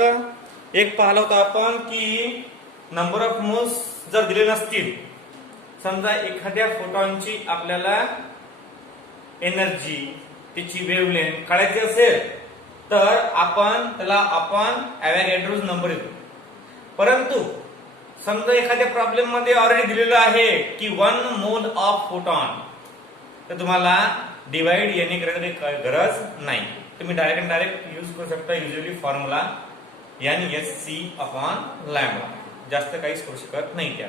एक पाहिलं होतं आपण की नंबर ऑफ मोल्स जर दिले नसतील, समजा एखाद्या फोटॉनची आपल्याला एनर्जी, त्याची वेव्हलेंथ काढायची असेल तर आपण त्याला ॲव्होगॅड्रोज नंबर येतो. परंतु समजा एखाद्या प्रॉब्लेम मध्ये ऑलरेडी दिलेलं आहे की 1 मोल ऑफ फोटॉन, तर तुम्हाला डिवाइड याने करण्याची गरज नाही. तुम्ही डायरेक्ट यूज करू शकता युजली फॉर्म्युला NSC/लॅम्बडा. जास्त काहीच करू शकत नाही त्या.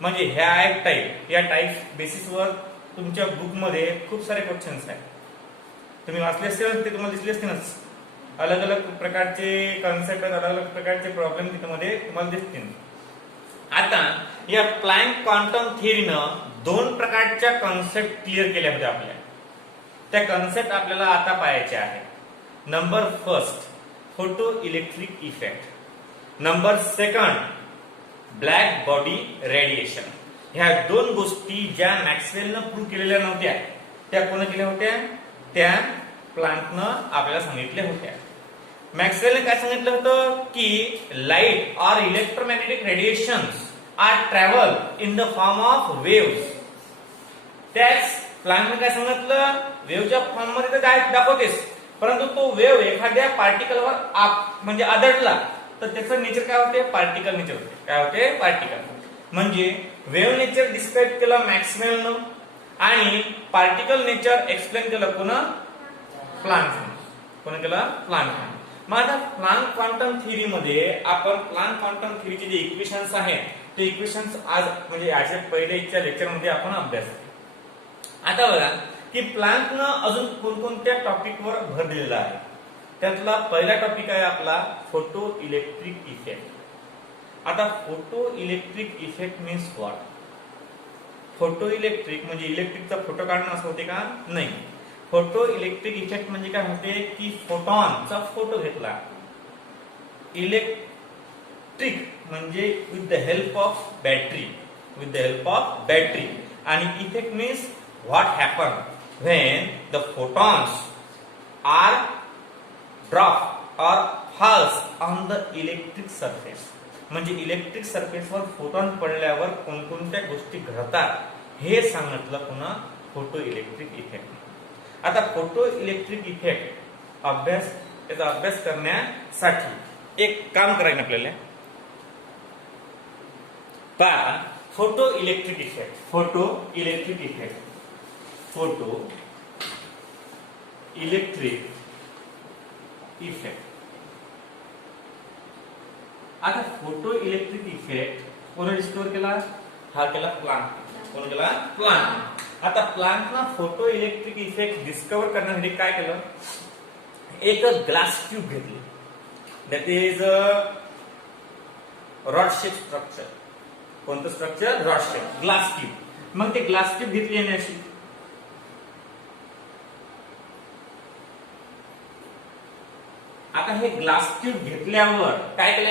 म्हणजे ह्या एक टाईप, या टाईप बेसिसवर तुमच्या बुक मध्ये खूप सारे क्वेश्चन्स आहेत. तुम्ही वाचले असतील, ते तुम्हाला दिसले असतीलच. अलग अलग प्रकारचे कॉन्सेप्ट, अलग अलग प्रकारचे प्रॉब्लेम त्यामध्ये तुम्हाला दिसतील. आता या प्लँक क्वांटम थिअरीनं 2 प्रकारच्या कॉन्सेप्ट क्लिअर केल्या होत्या आपल्या. त्या कॉन्सेप्ट आपल्याला आता पाहायच्या आहे. Number first, photo electric effect. Number second, black body radiation. ह्या 2 गोष्टी ज्या मॅक्सवेलनं प्रूव्ह केलेल्या नव्हत्या, त्या कोण केल्या होत्या? त्या प्लँकनं आपल्याला सांगितल्या होत्या. मॅक्सवेलने काय सांगितलं होतं की light or electromagnetic radiations are travel in the form of waves. त्याच प्लँकने काय सांगितलं? वेव्हच्या फॉर्म मध्ये तर दाखवतेस, परंतु तो वेव्ह एखाद्या पार्टिकलवर म्हणजे आदळला तर त्याचं नेचर काय होते? पार्टिकल नेचर होते. काय होते? पार्टिकल. म्हणजे वेव्ह नेचर डिस्क्राईब केलं मॅक्सवेलनं आणि पार्टिकल नेचर एक्सप्लेन केलं कोणा? प्लँकने. कोण केलं? प्लँकने. मग आता प्लँक क्वांटम थिअरी मध्ये आपण प्लँक क्वांटम थिअरीचे जे इक्वेशन्स आहेत ते इक्वेशन्स आज म्हणजे याच्या पहिल्याच्या लेक्चर मध्ये आपण अभ्यास केला. आता बघा की प्लँकनं अजून कोणकोणत्या टॉपिकवर भर दिलेला आहे. त्यातला पहिला टॉपिक आहे आपला फोटो इलेक्ट्रिक इफेक्ट. आता photo electric effect means what? Photo electric म्हणजे इलेक्ट्रिकचा फोटो काढणं असं होते का? नाही. फोटो इलेक्ट्रिक इफेक्ट म्हणजे काय होते की फोटॉनचा फोटो घेतला. इलेक्ट्रिक म्हणजे with the help of battery, with the help of battery. आणि effect means what happen when the photons are drop or falls on the electric surface. म्हणजे इलेक्ट्रिक सरफेसवर फोटॉन पडल्यावर कोणकोणत्या गोष्टी घडतात हे सांगितलं पुन्हा फोटो इलेक्ट्रिक इफेक्ट. आता फोटो इलेक्ट्रिक इफेक्ट याचा अभ्यास करण्यासाठी एक काम करायचं आपल्याला. पहा, photo electric effect, photo electric effect, photo electric effect. आता फोटो इलेक्ट्रिक इफेक्ट कोण डिस्कवर केला? हा केला प्लँक. कोण केला? प्लँक. आता प्लँकनं फोटो इलेक्ट्रिक इफेक्ट डिस्कवर करण्यासाठी काय केलं? एक ग्लास ट्यूब घेतली. That is rod shape structure. कोणतं structure? Rod shape, glass tube. मग ते ग्लास ट्यूब घेतली आणि अशी आता हे ग्लास ट्यूब घेतल्यावर काय केलं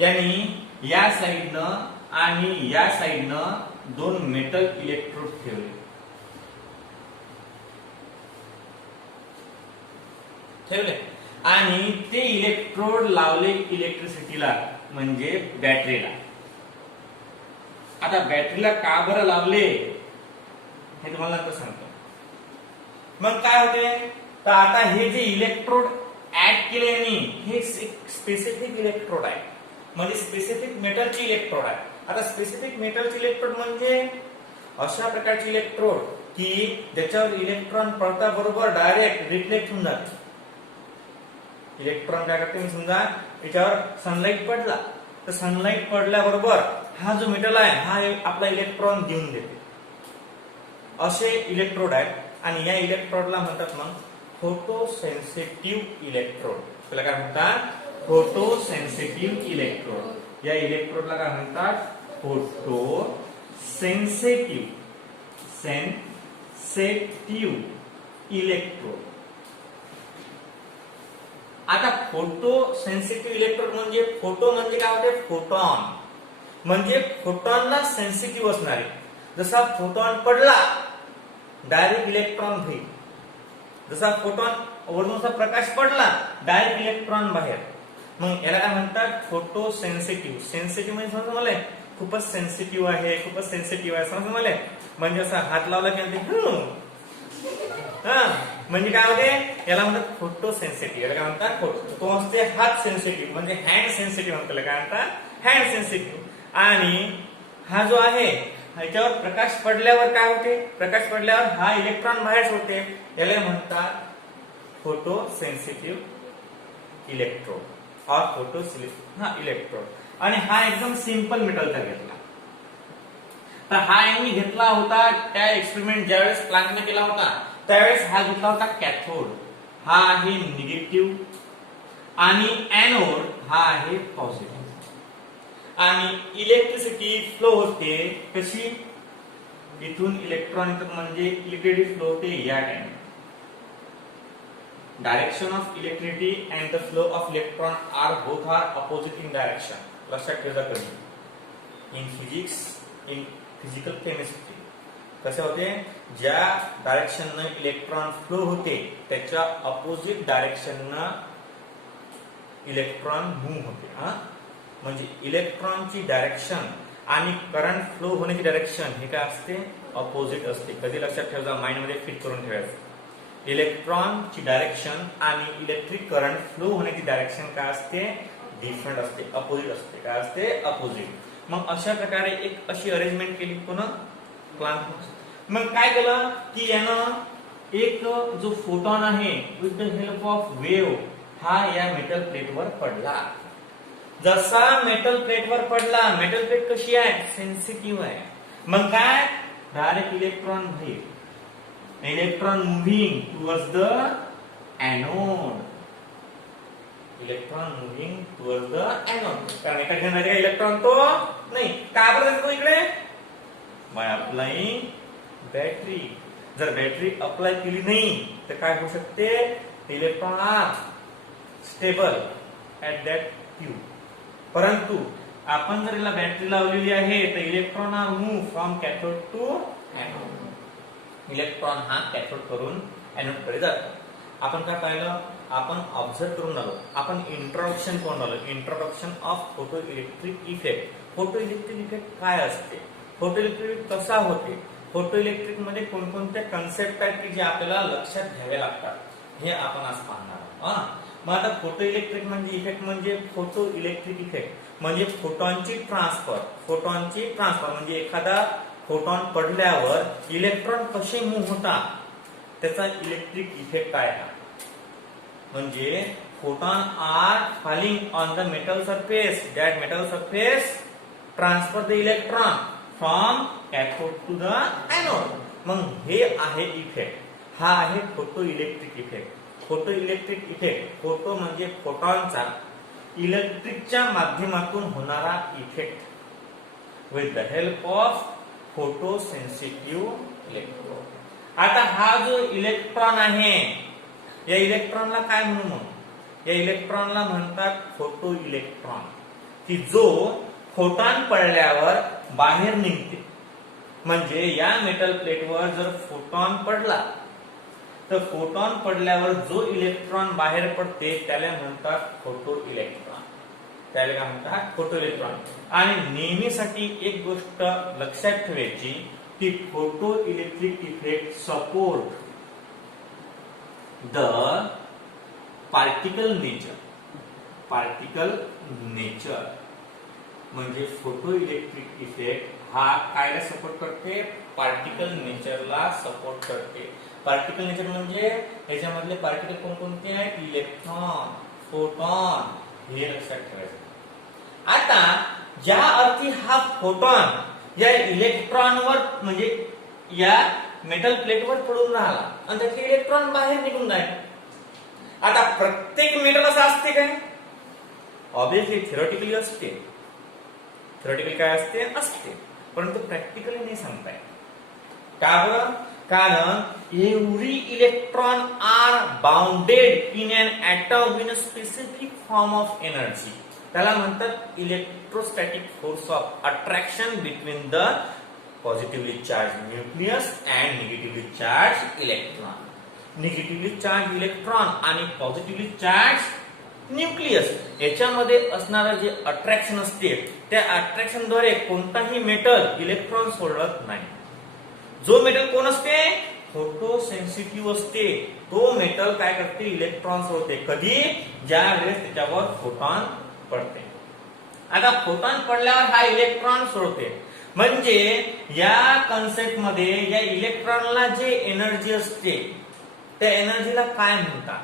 यांनी या साइडनं आणि या साइडनं 2 मेटल इलेक्ट्रोड ठेवले आणि ते इलेक्ट्रोड लावले इलेक्ट्रिसिटीला म्हणजे बॅटरीला. आता बॅटरीला का बरं लावले हे तुम्हाला नंतर सांगतो. मग काय होते तर आता हे जे इलेक्ट्रोड ऍड केले हे स्पेसिफिक इलेक्ट्रोड आहे, म्हणजे स्पेसिफिक मेटलची इलेक्ट्रोड आहे. आता स्पेसिफिक मेटलची इलेक्ट्रोड म्हणजे अशा प्रकारची इलेक्ट्रोड की ज्याच्यावर इलेक्ट्रॉन पडता बरोबर डायरेक्ट रिफ्लेक्ट होऊन जाते. इलेक्ट्रॉन काय करते? समजा याच्यावर सनलाइट पडला तर सनलाइट पडल्याबरोबर हा जो मेटल आहे हा आपला इलेक्ट्रॉन देऊन देते. असे इलेक्ट्रोड आहेत आणि या इलेक्ट्रोडला म्हणतात मग फोटो सेन्सिटिव्ह इलेक्ट्रोड. त्याला काय म्हणतात? Photo sensitive electrode. या इलेक्ट्रोडला काय म्हणतात? Photo sensitive electrode. आता फोटो सेन्सिटिव्ह इलेक्ट्रोड म्हणजे फोटो म्हणजे काय होते? फोटॉन म्हणजे फोटॉनला सेन्सिटिव्ह असणारे. जसा फोटॉन पडला डायरेक्ट इलेक्ट्रॉन घेईल. जसा फोटॉन वरून प्रकाश पडला डायरेक्ट इलेक्ट्रॉन बाहेर. मग याला काय म्हणतात, फोटो सेन्सिटिव्ह. सेन्सिटिव्ह म्हणजे समजा मला खूपच सेन्सिटिव्ह आहे, खूपच सेन्सिटिव्ह आहे, समजा मला. म्हणजे असा हात लावला की हा म्हणजे काय होते, याला म्हणतात फोटो सेन्सिटिव्ह. याला काय म्हणतात फोटो. तो असते हात सेन्सिटिव्ह म्हणजे हँड सेन्सिटिव्ह म्हणतात, काय म्हणतात हँड सेन्सिटिव्ह. आणि हा जो आहे ह्याच्यावर प्रकाश पडल्यावर काय होते, प्रकाश पडल्यावर हा इलेक्ट्रॉन बाहेर सोडते, याला म्हणतात फोटो सेन्सिटिव्ह इलेक्ट्रोड और फोटो इलेक्ट्रोड. आणि हा एकदम सिंपल मेटलचा घेतला. तर हा यांनी घेतला होता त्या एक्सपेरिमेंट ज्यावेळेस प्लॅंकने केला होता त्यावेळेस हा घेतला होता कॅथोड. हा आहे निगेटिव्ह आणि एनोड हा आहे पॉझिटिव्ह. आणि इलेक्ट्रिसिटी फ्लो होते कशी, इथून इलेक्ट्रॉन म्हणजे इलेक्ट्रिसिटी फ्लो होते या time. Direction of electricity and the flow of electron are both are opposite in direction. लक्षात ठेवा कधी in physics, in physical chemistry कसे होते, ज्या डायरेक्शन इलेक्ट्रॉन फ्लो होते त्याच्या अपोजिट डायरेक्शन इलेक्ट्रॉन मूव्ह होते. म्हणजे इलेक्ट्रॉनची डायरेक्शन आणि करंट फ्लो होण्याची डायरेक्शन हे काय असते, अपोजिट असते. कधी लक्षात ठेवा, माइंड मध्ये फिट करून ठेवायचं. इलेक्ट्रॉनची डायरेक्शन आणि इलेक्ट्रिक करंट फ्लो होण्याची डायरेक्शन काय असते, डिफरंट असते, अपोजिट असते. काय असते, अपोजिट. मग अशा प्रकारे एक अशी अरेंजमेंट केली पुन्हा प्लांक. मग काय केलं की यानं एक जो फोटॉन आहे with the help of wave हा या मेटल प्लेटवर पडला. जसा मेटल प्लेटवर पडला, मेटल प्लेट कशी आहे, सेन्सिटिव्ह आहे. मग काय, डायरेक्ट इलेक्ट्रॉन बाहेर, electron moving towards the anode. Electron moving towards the anode. कारण एका ठिकाणी इलेक्ट्रॉन तो नाही, का बरं तो इकडे, बाय अप्लाइंग बॅटरी. जर बॅटरी अप्लाय केली नाही तर काय होऊ शकते, electron are stable at that Q. परंतु आपण जर याला बॅटरी लावलेली आहे तर electron are move from cathode to anode. Electron हा कॅथोड करून एनोड कडे जातो. आपण काय पाहिलं, आपण ऑब्झर्व करून आलो. आपण इंट्रोडक्शन करून आलो, introduction of photo electric effect. Photo electric effect काय असते, फोटो इलेक्ट्रिक कसा होते, फोटो इलेक्ट्रिक मध्ये कोणकोणत्या कन्सेप्ट आहेत की जे आपल्याला लक्षात घ्यावे लागतात, हे आपण आज पाहणार आहोत. मग आता फोटो इलेक्ट्रिक म्हणजे इफेक्ट म्हणजे फोटो इलेक्ट्रिक इफेक्ट म्हणजे फोटॉनची ट्रान्सफर. फोटॉनची ट्रान्सफर म्हणजे एखादा फोटॉन पडल्यावर इलेक्ट्रॉन कसे मूव्ह होतात त्याचा इलेक्ट्रिक इफेक्ट काय आहे. म्हणजे photon are falling on the metal surface, that metal surface transfer the electron from cathode to the anode. मग हे आहे इफेक्ट, हा आहे photo electric effect. Photo electric effect, photo म्हणजे फोटॉनचा इलेक्ट्रिकच्या माध्यमातून होणारा effect with the help of photo sensitive electron. आता हा जो इलेक्ट्रॉन आहे या इलेक्ट्रॉनला काय म्हणू, मग या इलेक्ट्रॉनला म्हणतात फोटो इलेक्ट्रॉन, की जो फोटॉन पडल्यावर बाहेर निघते. म्हणजे या मेटल प्लेटवर जर फोटॉन पडला तर फोटॉन पडल्यावर जो इलेक्ट्रॉन बाहेर पडते त्याला म्हणतात फोटो इलेक्ट्रॉन. त्याला काय म्हणतात, फोटो इलेक्ट्रॉन. आणि नेहमीसाठी एक गोष्ट लक्षात ठेवायची की photo electric effect support the particle nature. Particle nature म्हणजे फोटो इलेक्ट्रिक इफेक्ट हा कायला सपोर्ट करते, पार्टिकल नेचरला सपोर्ट करते. पार्टिकल नेचर म्हणजे याच्यामधले पार्टिकल कोणकोणते आहेत, इलेक्ट्रॉन, फोटॉन, हे लक्षात ठेवायचं. आता ज्या अर्थी हा फोटॉन या इलेक्ट्रॉनवर म्हणजे या मेटल प्लेटवर पडून राहिला आणि त्याचे इलेक्ट्रॉन बाहेर निघून जाईल. आता प्रत्येक मेटल असं असते काय, ऑब्विसली थिओरिटिकली असते. थिओरिटिकली काय असते, असते, परंतु प्रॅक्टिकली नाही सांगता येत. का बरं, कारण every electron are bounded in an atom in a specific form of energy. त्याला म्हणतात electrostatic force of attraction between the positively charge nucleus and negatively charge electron. Negatively charge electron आणि पॉझिटिव्हली चार्ज न्यूक्लियस. याच्यामध्ये असणारं जे attraction असते त्या अट्रॅक्शनद्वारे कोणताही metal electron सोडत नाही. जो मेटल कोण असते? फोटो सेन्सिटिव्ह असते. तो मेटल काय करते? इलेक्ट्रॉन सोडते. कधी? ज्या वेळेस त्याच्यावर फोटॉन पडते. आता फोटॉन पडल्यावर हा इलेक्ट्रॉन सोडते. म्हणजे या कन्सेप्ट मध्ये या इलेक्ट्रॉनला जे एनर्जी असते त्या एनर्जीला काय म्हणतात?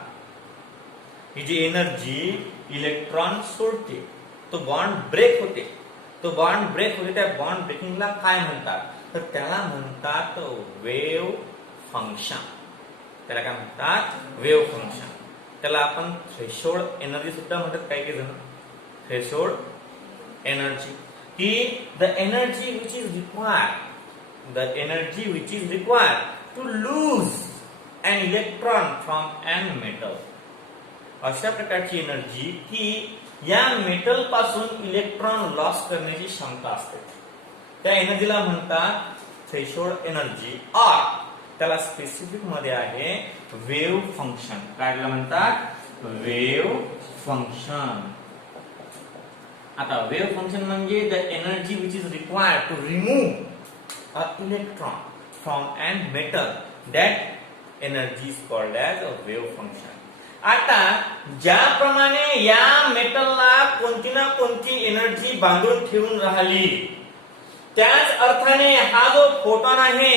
ही जी एनर्जी इलेक्ट्रॉन सोडते, तो बॉन्ड ब्रेक होते. तो बॉन्ड ब्रेक होते, त्या बॉन्ड ब्रेकिंगला काय म्हणतात? तर त्याला म्हणतात वेव्ह फंक्शन. त्याला काय म्हणतात? Wave function. त्याला आपण थ्रेशोल्ड एनर्जी सुद्धा म्हणतात काही काही जण. थ्रेशोल्ड एनर्जी की the energy which is required to lose an electron from an metal. अशा प्रकारची एनर्जी की या मेटल पासून इलेक्ट्रॉन लॉस करण्याची क्षमता असते. त्या एनर्जीला म्हणतात थ्रेशोल्ड एनर्जी. त्याला स्पेसिफिक मध्ये आहे वेव्ह फंक्शन. काय म्हणतात? Wave function. आता वेव्ह फंक्शन म्हणजे the energy which is required to remove a electron from an metal. That energy is called as a wave function. आता ज्याप्रमाणे या मेटलला कोणती ना कोणती एनर्जी बांधून ठेवून राहिली, त्याच अर्थाने हा जो फोटॉन आहे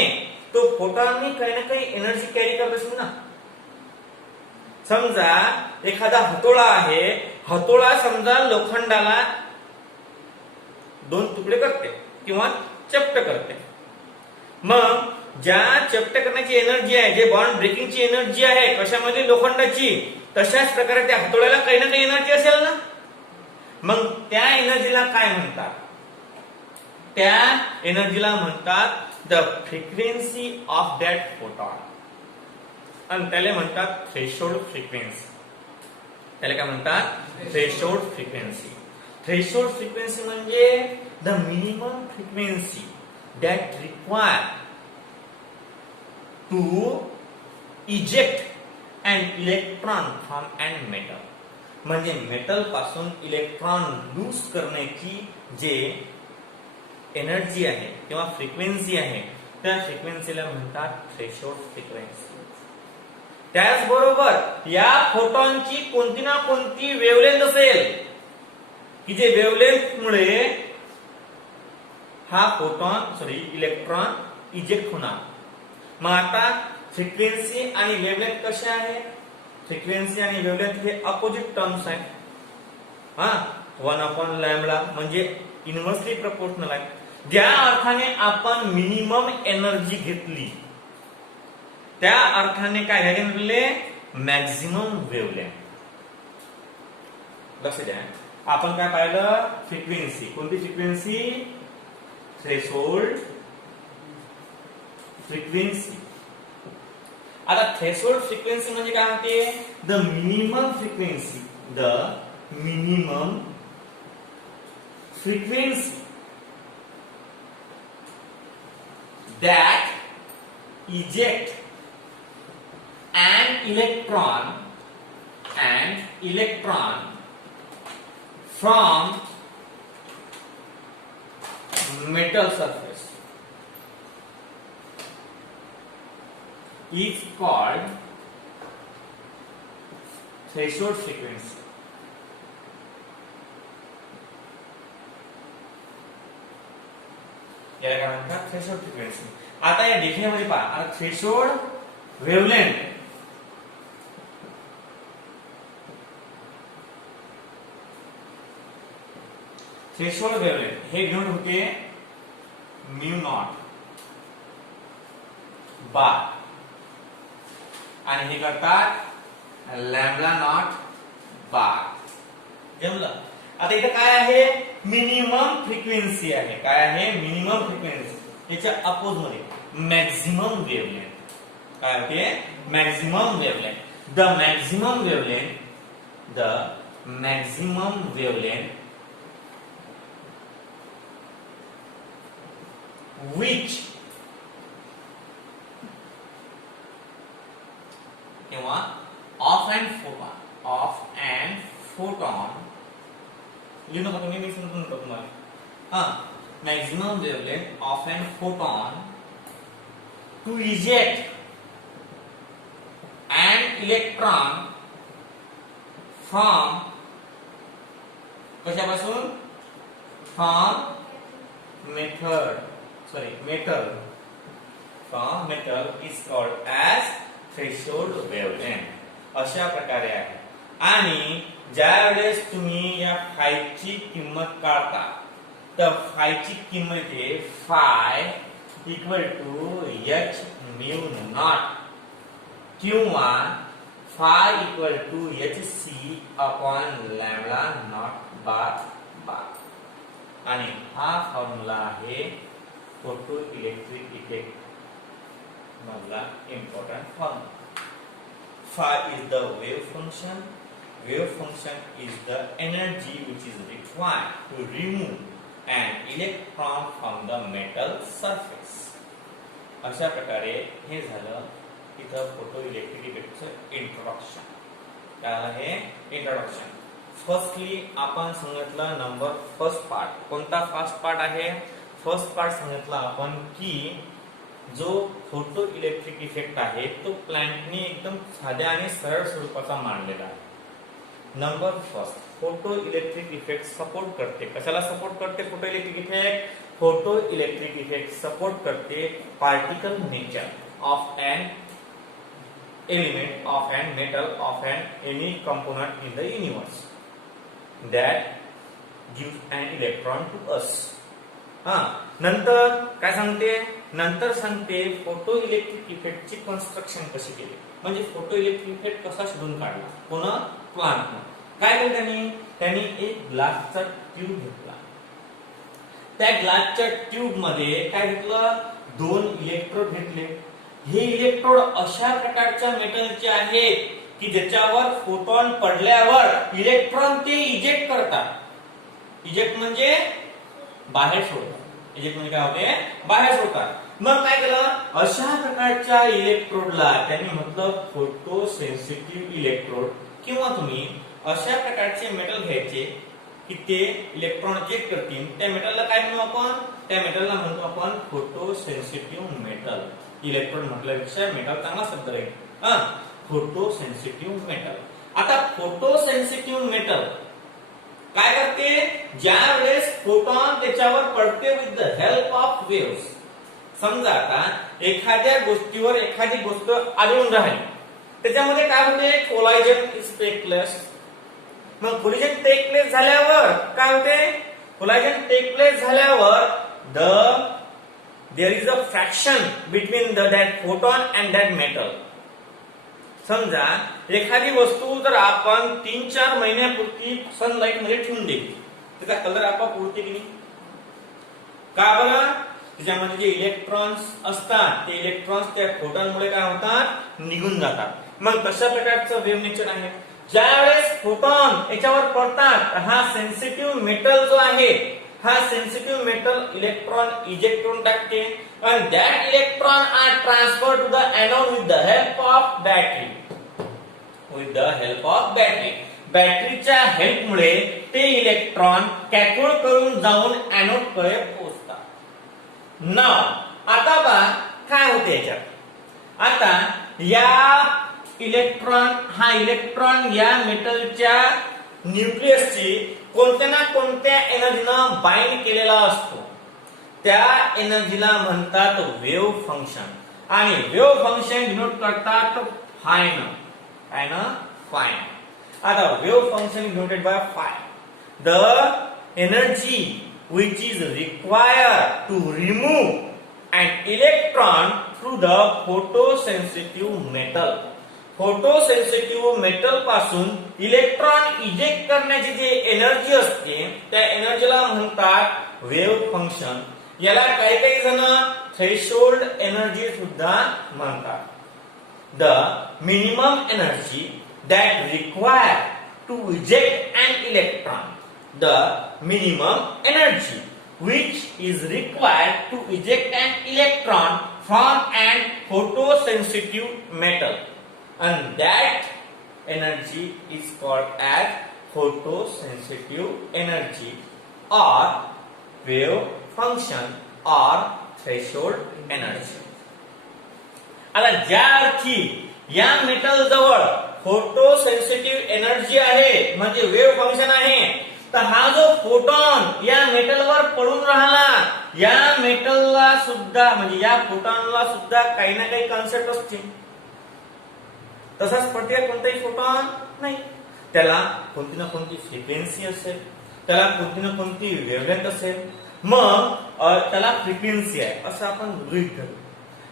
तो फोटॉननी काही ना काही एनर्जी कॅरी करत असेल ना. समजा एखादा हतोळा आहे. हतोळा समजा लोखंडाला दोन तुकडे करते किंवा चपट करते. मग ज्या चपट करण्याची एनर्जी आहे, जे बॉन्ड ब्रेकिंगची एनर्जी आहे कशामध्ये? लोखंडाची. तशाच प्रकारे त्या हतोळ्याला काही ना काही एनर्जी असेल ना. मग त्या एनर्जीला काय म्हणतात? त्या एनर्जीला म्हणतात the frequency of that photon. आणि त्याला म्हणतात थ्रेशोल्ड फ्रिक्वेन्सी. त्याला काय म्हणतात? Threshold frequency. थ्रेशोल्ड फ्रिक्वेन्सी म्हणजे the minimum frequency that require to eject an electron from an metal. म्हणजे मेटल पासून इलेक्ट्रॉन लूज करण्याची जे एनर्जी आहे किंवा फ्रिक्वेन्सी आहे त्या फ्रिक्वेन्सीला म्हणतात थ्रेशोल्ड फ्रिक्वेन्सी. त्याचबरोबर या फोटॉनची कोणती ना कोणती वेव्हलेंथ असेल की जे वेव्हलेंथ मुळे हा इलेक्ट्रॉन इजेक्ट होणार. मग आता फ्रिक्वेन्सी आणि वेव्हलेंथ कसे आहे? फ्रिक्वेन्सी आणि वेव्हलेंथ हे अपोजिट टर्म्स आहेत. 1/λ म्हणजे इनव्हर्सली प्रपोर्शनल आहे. ज्या अर्थाने आपण मिनिमम एनर्जी घेतली त्या अर्थाने काय घ्यायला? Maximum wavelength. लक्ष द्या. आपण काय पाहिलं? फ्रिक्वेन्सी. कोणती फ्रिक्वेन्सी? Threshold frequency. आता थ्रेशोल्ड फ्रिक्वेन्सी म्हणजे काय होते? The minimum frequency. The minimum frequency that eject an electron from metal surface is called threshold frequency. याला काय म्हणतात? Threshold frequency. आता या डिफिनेशन मध्ये पहा. आता थ्रेशोल्ड वेव्हलेंथ हे घेऊन होते म्यू नॉट बार आणि हे करतात लॅम्बडा नॉट बार. जमलं. आता इथे काय आहे? मिनिमम फ्रिक्वेन्सी आहे. काय आहे? Minimum frequency. याच्या अपोज मध्ये मॅक्झिमम वेव्हलेंथ. काय होते? Maximum wavelength. The maximum wavelength which किंवा of an photon, you know तुम्ही मी समजून सांगतो तुम्हाला. Maximum wavelength of an photon to eject an electron from कशापासून? From metal is called as threshold wavelength. अशा प्रकारे आहे. आणि ज्या वेळेस तुम्ही या फायची किंमत काढता तर फायची किंमत आहे phi equal to H mu naught किंवा phi equal to H C upon lambda naught bar. आणि हा फॉर्म्युला आहे फोटो इलेक्ट्रिक इफेक्ट मधला important formula. Phi is the wave function. Wave function is the energy which is required to remove an electron from the metal surface. अशा प्रकारे हे झालं इथं photo electric इफेक्टचं introduction. काय आहे इंट्रोडक्शन? फर्स्टली आपण सांगितलं नंबर फर्स्ट पार्ट. कोणता फर्स्ट पार्ट आहे? फर्स्ट पार्ट सांगितलं आपण की जो फोटो इलेक्ट्रिक इफेक्ट आहे तो प्लँकने एकदम साध्या आणि सरळ स्वरूपाचा मांडलेला आहे. Number first, photo electric effect support करते. कशाला सपोर्ट करते photo electric effect? Photo electric effect support करते particle nature of an element of an metal of an any component in the universe that gives an electron to us. नंतर काय सांगते? नंतर सांगते photo electric इफेक्टची construction कशी केली, म्हणजे photo electric effect कसा शोधून काढला. कोण? प्लांकनं. काय केलं त्यांनी एक ग्लासचा ट्यूब घेतला. त्या ग्लासच्या ट्यूब मध्ये काय घेतलं? 2 इलेक्ट्रोड घेतले. हे इलेक्ट्रोड अशा प्रकारच्या मेटलचे आहेत की ज्याच्यावर फोटॉन पडल्यावर इलेक्ट्रॉन ते इजेक्ट करतात. इजेक्ट म्हणजे बाहेर सोडतात. इजेक्ट म्हणजे काय होते? बाहेर सोडतात. मग काय केलं? अशा प्रकारच्या इलेक्ट्रोडला त्यांनी म्हटलं फोटो सेन्सिटिव्ह इलेक्ट्रोड, किंवा तुम्ही अशा प्रकारचे मेटल घ्यायचे की ते इलेक्ट्रॉन इजेक्ट करतील. त्या मेटलला काय म्हणू आपण? त्या मेटलला म्हणतो आपण फोटो सेन्सिटिव्ह मेटल. इलेक्ट्रोड म्हटल्यापेक्षा मेटल चांगला शब्द राहील. Photo sensitive metal. आता फोटो सेन्सिटिव्ह मेटल काय करते? ज्या वेळेस फोटॉन त्याच्यावर पडते with the help of waves. समजा आता एखाद्या गोष्टीवर एखादी गोष्ट आढळून राहिली, त्याच्यामध्ये काय होते? कोलायजन इज टेक प्लेस. मग कोलिजन टेक प्लेस झाल्यावर काय होते? कोलायजन टेक प्लेस झाल्यावर there is a fraction between that photon and that metal. समजा एखादी वस्तू जर आपण 3-4 महिन्यापूर्वी सनलाइट मध्ये ठेवून दिली, त्याचा कलर आपोआप उडते की नाही? का बरं? त्याच्यामध्ये जे इलेक्ट्रॉन्स असतात ते इलेक्ट्रॉन्स त्या फोटॉनमुळे काय होतात? निघून जातात. मग कशा प्रकारचं वेव्ह नेचर आहे? ज्यावेळेस फोटॉन याच्यावर पडतात, हा सेन्सिटिव्ह मेटल जो आहे, हा सेन्सिटिव्ह मेटल इलेक्ट्रॉन इजेक्ट करून टाकते and that electron are transferred to the anode with the help of battery. With the help of battery. बॅटरीच्या हेल्प मुळे ते इलेक्ट्रॉन कॅथोड करून जाऊन एनोड कडे पोहोचतात. नाव आता बा काय होते याच्यात? आता या इलेक्ट्रॉन या मेटलच्या न्यूक्लियसची कोणत्या ना कोणत्या एनर्जीनं बाइंड केलेला असतो. त्या एनर्जीला म्हणतात वेव्ह फंक्शन. आणि वेव्ह फंक्शन डिनोट करतात फाय न. काय न? फाय. आता wave function denoted by five. The energy which is required to remove an electron through the photosensitive metal. Photosensitive metal पासून इलेक्ट्रॉन इजेक्ट करण्याची जी एनर्जी असते त्या एनर्जीला म्हणतात वेव्ह फंक्शन. याला काही काही जण थ्रेशोल्ड एनर्जी सुद्धा म्हणतात. The minimum energy that required to eject an electron. The minimum energy which is required to eject an electron from an photosensitive metal, and that energy is called as photosensitive energy or wave function or threshold energy. आता ज्या अर्थी या metal जवळ फोटोसेन्सिटिव्ह energy आहे म्हणजे wave function आहे, तर हा जो फोटॉन या मेटलवर पडून राहिला, या मेटलला सुद्धा म्हणजे या फोटॉनला सुद्धा काही ना काही कॉन्सेप्ट असते. तसाच पडते कोणताही फोटॉन नाही, त्याला कोणती ना कोणती फ्रिक्वेन्सी असेल, त्याला कोणती ना कोणती वेव्हलेंथ असेल, मग त्याला फ्रिक्वेन्सी आहे असं आपण गृहीत धरू.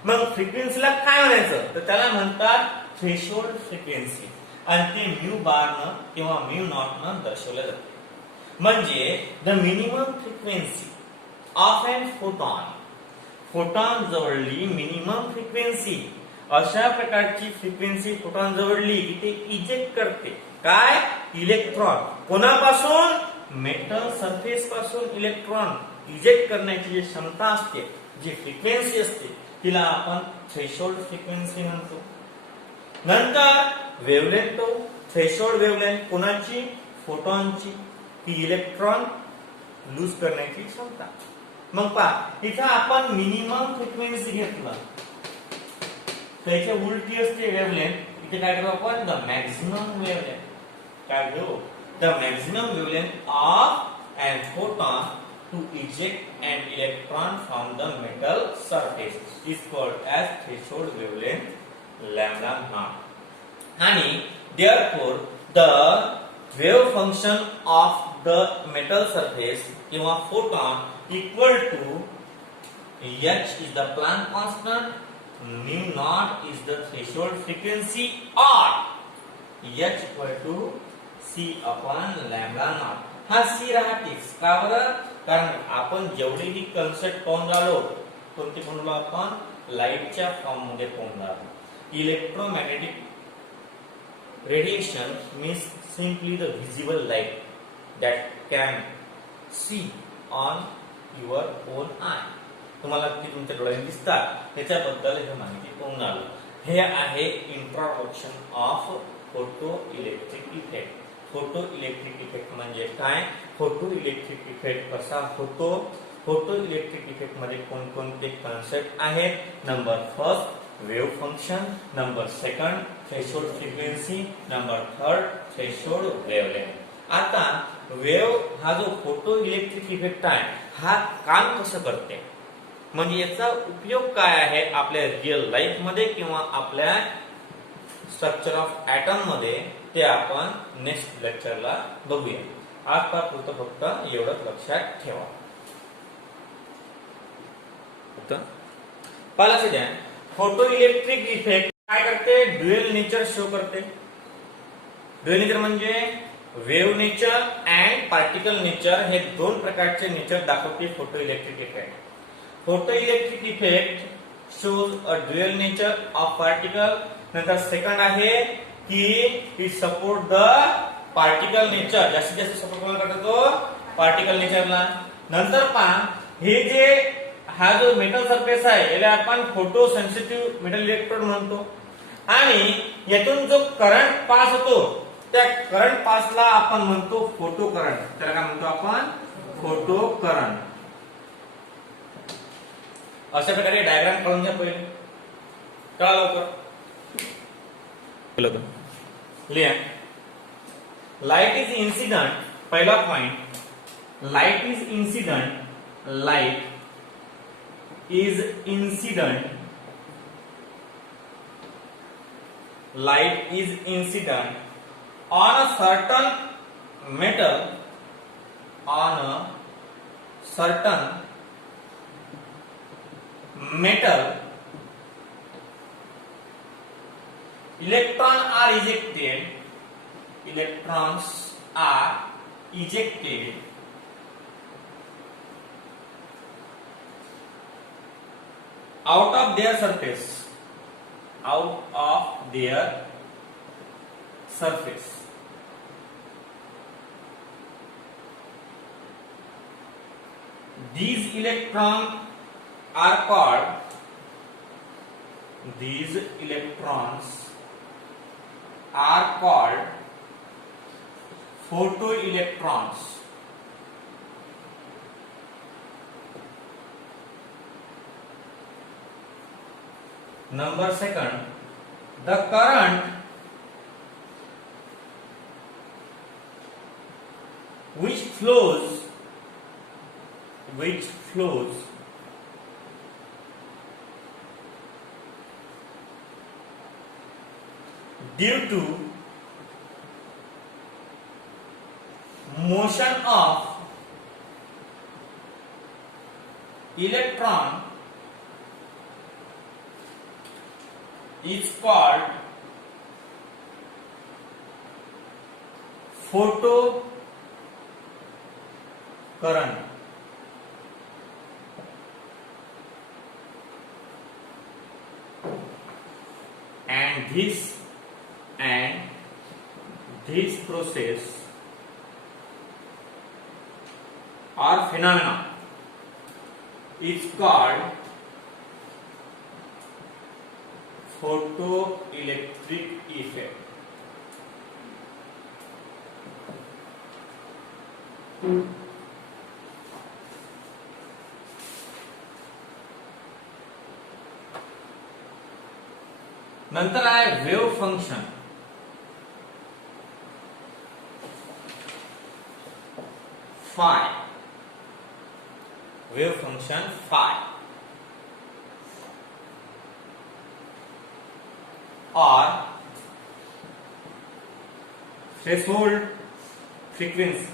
मग फ्रिक्वेन्सीला काय म्हणायचं, तर त्याला म्हणतात थ्रेशोल्ड फ्रिक्वेन्सी आणि ते म्यू बारनं किंवा म्यू नॉटनं दर्शवलं जाते. म्हणजे the minimum frequency of an photon, photon जवळली मिनिमम फ्रिक्वेन्सी, अशा प्रकारची फ्रिक्वेन्सी फोटॉन जवळली की ते इजेक्ट करते काय, इलेक्ट्रॉन. कोणापासून, मेटल सरफेस पासून इलेक्ट्रॉन इजेक्ट करण्याची जी क्षमता असते, जी फ्रिक्वेन्सी असते, तिला आपण थ्रेशोल्ड फ्रिक्वेन्सी म्हणतो. नंतर वेव्हलेंथ, थ्रेशोल्ड वेव्हलेंथ कोणाची, फोटॉनची, की इलेक्ट्रॉन लूज करण्याची क्षमता. मग पहा इथं आपण मिनिमम फ्रिक्वेन्सी घेतलं, त्याच्या उलटी असते वेव्हलेंथ. इथे काय करू आपण, द मॅक्झिमम वेव्हलेंथ. काय घेऊ, the maximum wavelength of an photon to eject an electron from the metal surface is called as threshold wavelength lambda naught. आणि therefore the wave function of the metal surface किंवा photon equal to h is the Planck constant, mu naught is the threshold frequency, or h equal to c upon lambda naught. हा C राहतेच. का बरं, कारण आपण जेवढेही concept पाहून झालो कोणते म्हणलो आपण, लाईटच्या फॉर्म मध्ये पाहून झालो. Electromagnetic radiation means simply the visible light that can see on your on I. तुम्हाला ते तुमच्या डोळ्याने दिसतात, त्याच्याबद्दल हे माहिती पाहून झालो. हे आहे introduction of photo electric effect. Photo electric effect म्हणजे काय, फोटो इलेक्ट्रिक इफेक्ट कसा होतो, फोटो इलेक्ट्रिक इफेक्ट मध्ये कोणकोणते कॉन्सेप्ट आहेत. Number first wave function, number second threshold frequency, number third threshold wavelength. आता वेव्ह हा जो फोटो इलेक्ट्रिक इफेक्ट आहे हा काम कसं करते, म्हणजे याचा उपयोग काय आहे आपल्या रिअल लाईफ मध्ये किंवा आपल्या स्ट्रक्चर ऑफ ऍटम मध्ये, ते आपण नेक्स्ट लेक्चरला बघूया. आतापुरतं फक्त एवढंच लक्षात ठेवा. पाहिलं द्या, फोटो इलेक्ट्रिक इफेक्ट काय करते, ड्युएल नेचर शो करते. ड्युएल नेचर म्हणजे wave nature and particle nature, हे दोन प्रकारचे नेचर दाखवते photo electric effect. Photo electric effect shows a dual nature of particle. नंतर सेकंड आहे की it support the particle nature, जास्तीत जास्त सपोर्ट कोणाला करतो, पार्टिकल नेचरला. नंतर पहा हे जे हा जो मेटल सरफेस आहे याला आपण फोटो सेन्सिटिव्ह मेटल इलेक्ट्रोड म्हणतो, आणि यातून जो करंट पास होतो त्या करंट पासला आपण म्हणतो फोटो करंट. त्याला काय म्हणतो आपण, फोटो करंट. अशा प्रकारे डायग्राम काढून घ्या पहिले, कळा लवकर. लिहा, लाइट इज इंसिडेंट. पहला point, light is incident. Light is incident. Light is incident on a certain metal, on a certain metal. Electrons are ejected. Electrons are ejected out of their surface. Out of their surface. These electrons are called. These electrons are called photoelectrons. Number second, the current which flows due to motion of electron is called photo current. And this process or phenomena is called photoelectric effect. नंतर आहे wave function. Five wave function five और threshold frequency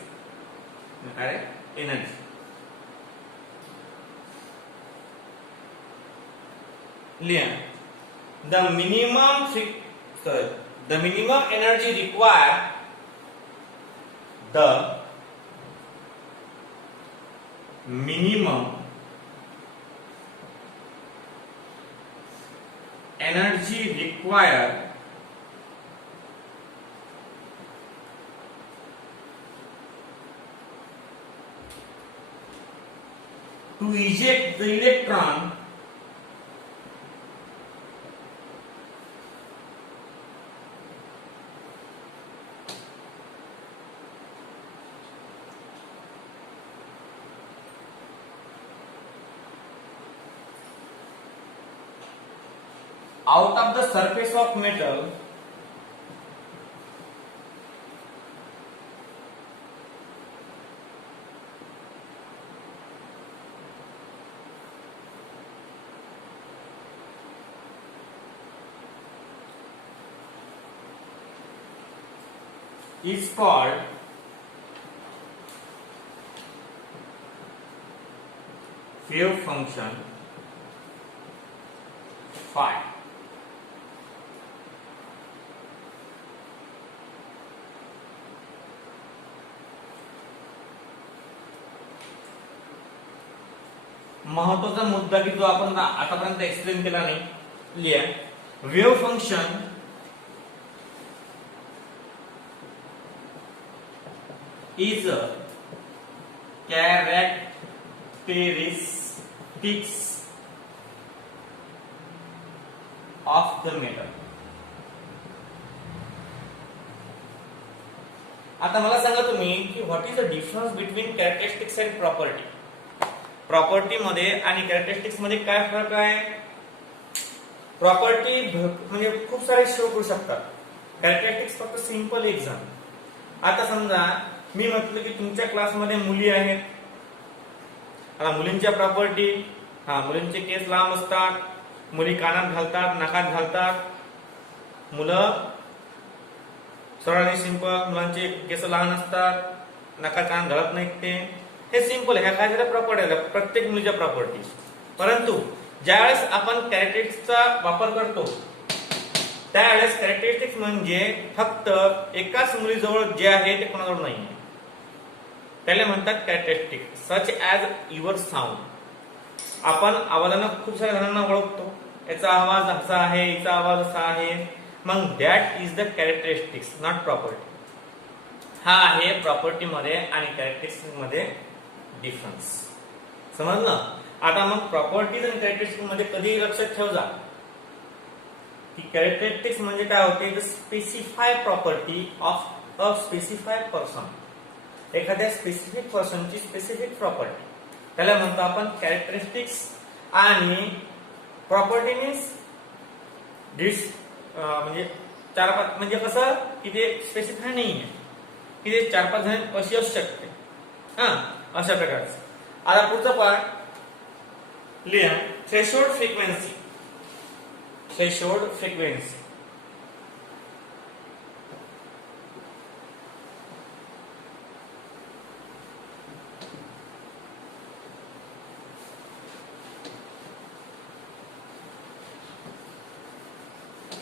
energy. लिया the minimum energy required, the minimum energy required to eject the electron out of the surface of metal is called wave function phi. महत्वाचा मुद्दा की जो आपण आतापर्यंत explain केला नाही, लिहा. Wave function is a characteristics of the metal. आता मला सांगा तुम्ही की what is the difference between characteristics and property. Property मध्ये आणि कॅरेक्टरिस्टिक्स मध्ये काय फरक आहे? प्रॉपर्टी म्हणजे खूप सारे शो करू शकतात, कॅरेक्टरिस्टिक्स फक्त सिंपल एक्झाम. आता समजा मी म्हटलं की तुमच्या क्लासमध्ये मुली आहेत, आता मुलींच्या प्रॉपर्टी, मुलींचे केस लांब असतात, मुली कानात घालतात, नाकात घालतात, मुलं सरळ आणि सिंपल, मुलांचे केस लहान असतात, नाकात कानात घालत नाहीत. ते हे सिंपल ह्या काय झाल्या प्रॉपर्टी आल्या प्रत्येक मुलीच्या प्रॉपर्टी. परंतु ज्यावेळेस आपण कॅरेक्टरिस्टिक्सचा वापर करतो त्यावेळेस कॅरेक्टरिस्टिक्स म्हणजे फक्त एकाच मुलीजवळ जे आहे ते कोणाजवळ नाही, त्याला म्हणतात characteristic. Such as your sound. आपण आवाजानं खूप साऱ्या जणांना ओळखतो, याचा आवाज असा आहे, याचा आवाज असा आहे, मग that is the characteristics, not property. हा आहे प्रॉपर्टी मध्ये आणि कॅरेक्टरिस्टिक्स मध्ये डिफरन्स. समजलं? आता मग प्रॉपर्टीज आणि कॅरेक्टरिस्टिक्स मध्ये कधी लक्षात ठेव जा की कॅरेक्टरिस्टिक्स म्हणजे काय होते, the specify property of a specified person, एखाद्या स्पेसिफिक पर्सनची स्पेसिफिक प्रॉपर्टी, त्याला म्हणतो आपण कॅरेक्टरिस्टिक्स. आणि प्रॉपर्टी मीन्स दिस म्हणजे 4-5 म्हणजे कसं की ते स्पेसिफाय नाही आहे की ते 4-5 जण अशी असू शकते. हा, अशा प्रकारचं. आता पुढचा पार्ट लिहा, threshold frequency. Threshold frequency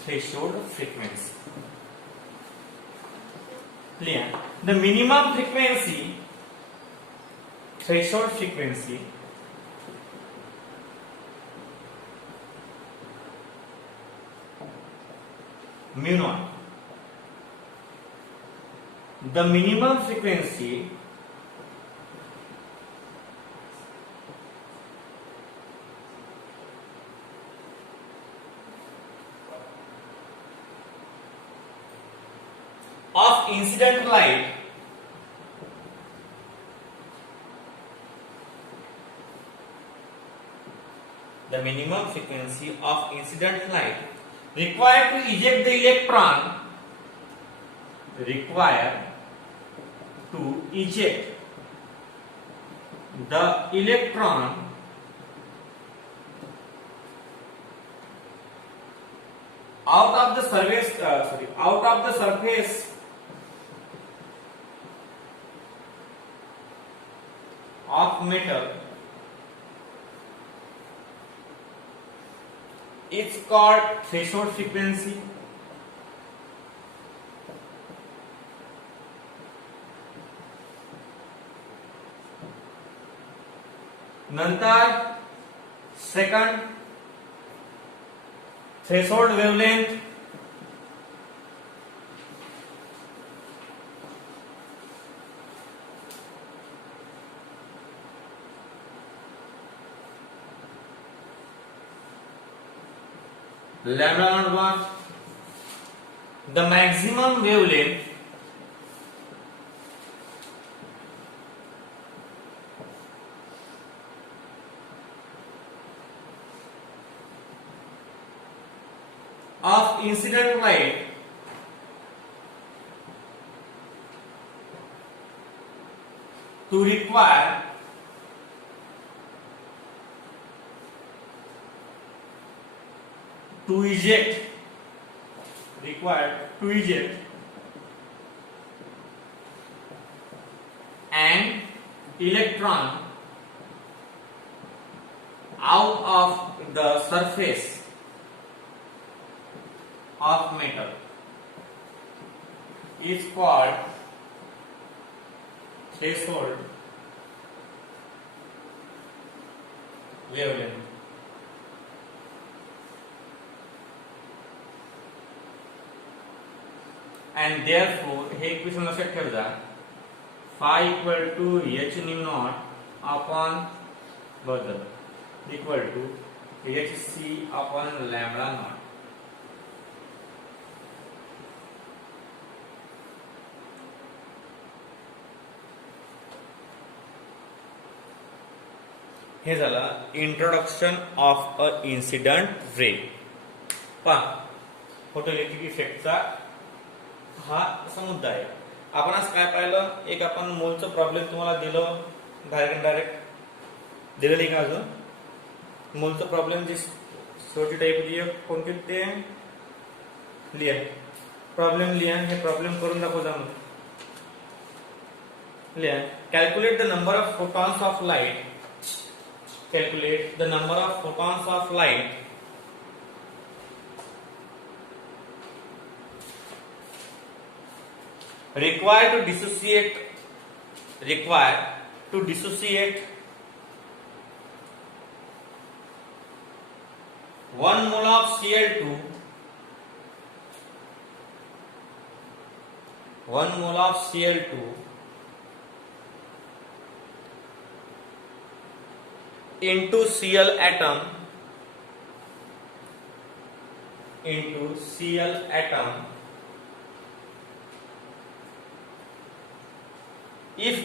threshold frequency. Clear? The minimum frequency, threshold frequency, mu naught. The minimum frequency of incident light the minimum frequency of incident light required to eject the electron out of the surface of metal is called threshold frequency. नंतर second threshold wavelength, lambda naught 1, the maximum wavelength of incident light to require to eject an electron out of the surface of metal is called threshold wavelength. And therefore हे equation लक्षात ठेव जा, phi equal to h nu naught upon बदल equal to hc upon lambda naught. हे झालं introduction of a incident ray. पहा, photoelectric इफेक्टचा हा असा मुद्दा आहे. आपण आज काय पाहिलं, एक आपण मोलचं प्रॉब्लेम तुम्हाला दिलं, डायरेक्ट दिलेलं आहे का अजून मोलचं प्रॉब्लेम जे शेवटी टाईप लिहा, कोणते ते लिहा, प्रॉब्लेम लिहा, हे प्रॉब्लेम करून दाखव जा. लिहा, calculate the number of photons of light, calculate the number of photons of light required to dissociate 1 mole of Cl2 into Cl atom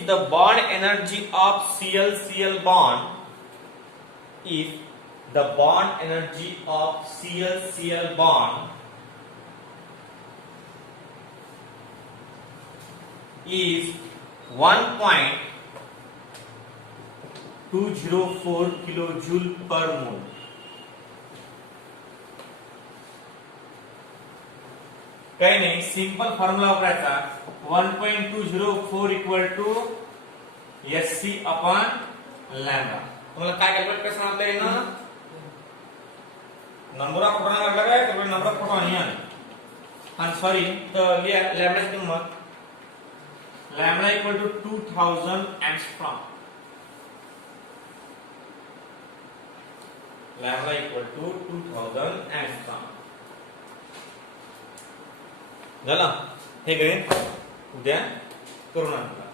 if the bond energy of Cl bond, if the bond energy of Cl bond is 1.204 kilojoule per mole. काही नाही, simple formula वापरायचा. 1.204 equal to SC upon lambda. तुम्हाला काय calculate कसं सांगितलं आहे ना, number of proton लागला काय तर नंबर ऑफ प्रोटॉन आहे आणि सॉरी तर लॅम्बडाची किंमत lambda equal to 2000 angstrom. Lambda equal to 2000 angstrom. झाला. हे गणित उद्या करू नका.